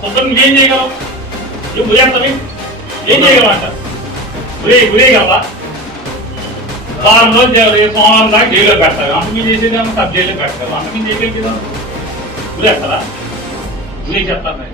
तो सब ले जाएगा वो जो बुझा तभी ले जाएगा वहाँ तक बुरे बुरेगा बात बार रोज जा रहे सोमवार तक जेल में बैठता है हम भी जैसे हम सब जेल में बैठते हैं हम भी जेल के बुरा खरा बुरे जाता है